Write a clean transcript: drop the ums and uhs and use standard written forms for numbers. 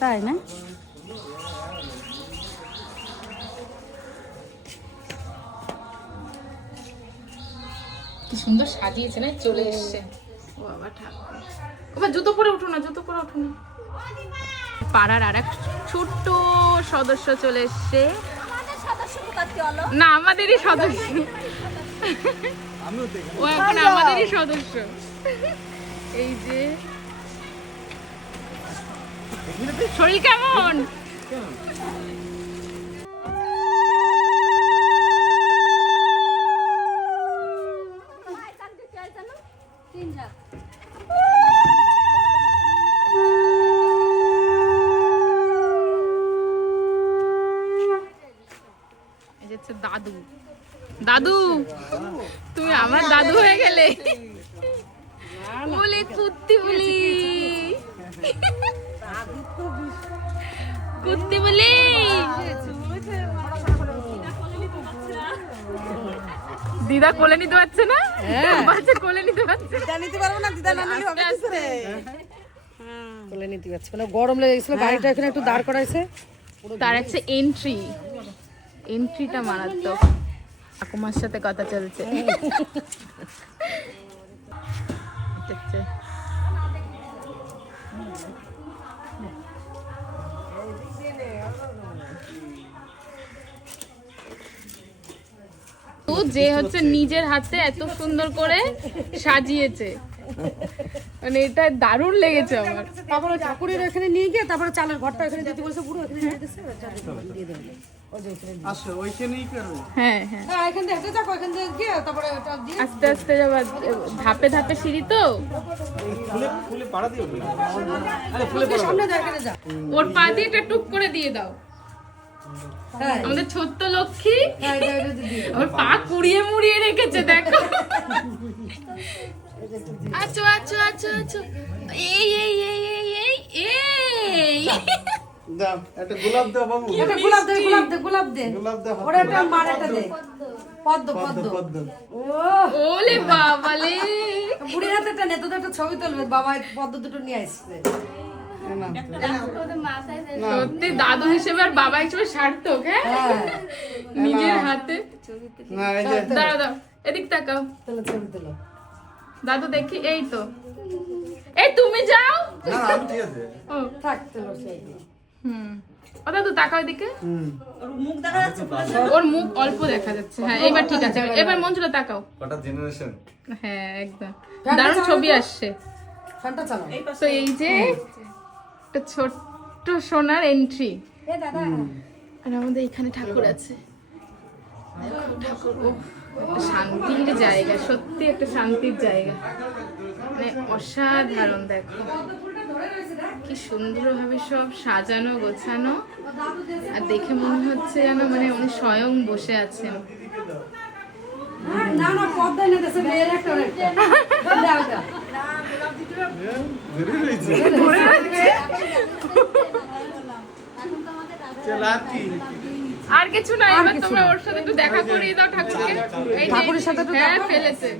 তাই না? কি সুন্দর সাজিয়েছে না, চলে এসছে। ও বাবা ঠাকুর, ওবা জুতো পরে ওঠো না, জুতো পরে ওঠো না। পাড়ার আর এক ছোট্ট সদস্য চলে এসছে। না, আমাদেরই সদস্য, ও এখন আমাদেরই সদস্য। এই যে শরীর কেমন? দাদু, দাদু তুমি আমার দাদু হয়ে গেলে। বলে কুত্তি বলি, কুত্তি বলি। দিদা কোলে নিতে পারছে না, বাচ্চা কোলে নিতে পারছে না। নিতে পারবো না, দিদা না নিলে হবে কিছু রে। কোলে নিতে পারছে না, গরম লেগে গেছিল। গাড়িটা এখানে একটু দাঁড় করাইছে। তার একটা এন্ট্রিটা মারাত্মক। ঠাকুমার সাথে কথা চলছে। যে হচ্ছে নিজের হাতে এত সুন্দর করে সাজিয়েছে, মানে এটা দারুণ লেগেছে আমার। তারপরে ঠাকুরের এখানে নিয়ে গিয়ে তারপরে চালের ঘরটা এখানে দিতে বলছে, পুরো এখানে দিয়ে দিচ্ছে, দিয়ে দেবে। আচ্ছা ওইখানেই করবে। হ্যাঁ হ্যাঁ, এখান থেকে হেঁটে যাবো, এখান থেকে গিয়ে তারপরে এটা দিয়ে আস্তে আস্তে যাবা, ধাপে ধাপে সিঁড়ি তো। ফুলে পাড়া দিও না। সামনে যা, এখানে যা। ওর পা দিয়ে এটা টুক করে দিয়ে দাও। হ্যাঁ, আমাদের ছোট্ট লক্ষ্মী হ্যাঁ, এটা দিয়ে দাও। ওর পা কুড়িয়ে মুড়িয়ে রেখেছে, দেখো। আচ্ছা আচ্ছা আচ্ছা আচ্ছা, এই এই এই এই এই এই দাও একটা গোলাপ দাও বাবু। একটা গোলাপ দে, গোলাপ দে, গোলাপ দে। গোলাপ দাও। ওরা একটা মারেটা দে। পদ্ম, পদ্ম। পদ্ম। ও, ওলে বাবালে, বুড়ির হাতে একটা নে, তোদের একটা ছবি তুলবে। বাবা পদ্ম দুটো নিয়ে আসছে। সত্যি দাদু হিসেবে আর বাবা হিসেবে সার্থক। হ্যাঁ, হ্যাঁ, নিজের হাতে। না এই যে দাঁড়াও দাও, এদিক তাকাও। তুলো, ছবি তুলো। দাদু দেখি, এই তো, এই তুমি যাও। না না, আমি ঠিক আছে। ও থাক, তুলো ছবি। ও দাদু তাকাও এদিকে। হুম। ওর মুখ অল্প দেখা যাচ্ছে। হ্যাঁ, এবার ঠিক আছে। এবার মঞ্জুলা তাকাও। কটা জেনারেশন। হ্যাঁ একদম দারুণ ছবি আসছে। ফ্যানটা চালাও। তো এই যে একটা ছোট্ট সোনার এন্ট্রি। এ দাদা, আর আমাদের এখানে ঠাকুর আছে। দেখো ঠাকুর, ও একটা শান্তির জায়গা, সত্যি একটা শান্তির জায়গা, মানে অসাধারণ। দেখো কি সুন্দরভাবে সব সাজানো গোছানো, আর দেখে মনে হচ্ছে যেন মানে উনি স্বয়ং বসে আছেন। না না, পদ্মা এনে দেশে মেয়ের একটা অনেকটা। দাও দাও। ধরে রয়েছে। ধরে রাখছে। চল আর কি? আর কিছু না, এবার তোমরা ওর সাথে একটু দেখা করিয়ে দাও ঠাকুরকে। এই যে, ঠাকুরের সাথে একটু হ্যাঁ দেখা ফেলেছে।